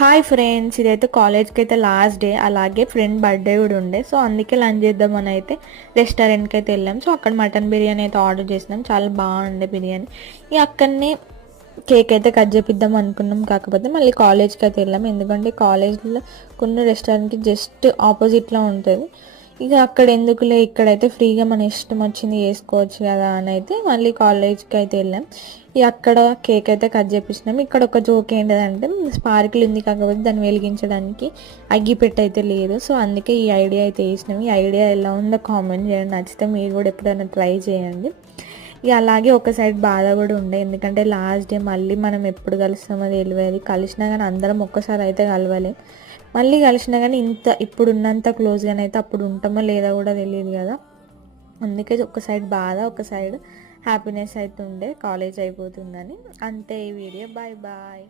Hi friends, ఇదైతే కాలేజ్కి అయితే లాస్ట్ డే. అలాగే ఫ్రెండ్ బర్త్డే కూడా ఉండే. సో అందుకే లంచ్ చేద్దామని అయితే రెస్టారెంట్కి అయితే వెళ్ళాం. సో అక్కడ మటన్ బిర్యానీ అయితే ఆర్డర్ చేసినాం. చాలా బాగుండే బిర్యానీ. ఇక అక్కడనే కేక్ అయితే కట్ చేపిద్దాం అనుకున్నాం. కాకపోతే మళ్ళీ కాలేజ్కి అయితే వెళ్ళాం. ఎందుకంటే కాలేజ్లో కొన్ని రెస్టారెంట్కి జస్ట్ ఆపోజిట్లో ఉంటుంది. ఇక అక్కడ ఎందుకులే, ఇక్కడైతే ఫ్రీగా మన ఇష్టం వచ్చింది చేసుకోవచ్చు కదా అని అయితే మళ్ళీ కాలేజ్కి అయితే వెళ్ళాం. ఇక అక్కడ కేక్ అయితే కట్ చేపించినాం. ఇక్కడ ఒక జోక్ ఏంటంటే, స్పార్కిల్ ఉంది కాకపోతే దాన్ని వెలిగించడానికి అగ్గిపెట్టె అయితే లేదు. సో అందుకే ఈ ఐడియా అయితే వేసినాం. ఈ ఐడియా ఎలా ఉందో కామెంట్ చేయండి. నచ్చితే మీరు కూడా ఎప్పుడైనా ట్రై చేయండి. ఇక అలాగే ఒక సైడ్ బాధ కూడా ఉండే, ఎందుకంటే లాస్ట్ డే మళ్ళీ మనం ఎప్పుడు కలుస్తామో తెలియదు. కలిసినా కానీ అందరం ఒక్కసారి అయితే కలవాలి. మళ్ళీ కలిసినా కానీ ఇప్పుడున్నంత క్లోజ్గానే అయితే అప్పుడు ఉంటామో లేదా కూడా తెలియదు కదా. అందుకే ఒక సైడ్ బాధ, ఒక సైడ్ హ్యాపీనెస్ అయితే ఉండే, కాలేజ్ అయిపోతుందని. అంతే ఈ వీడియో. Bye bye.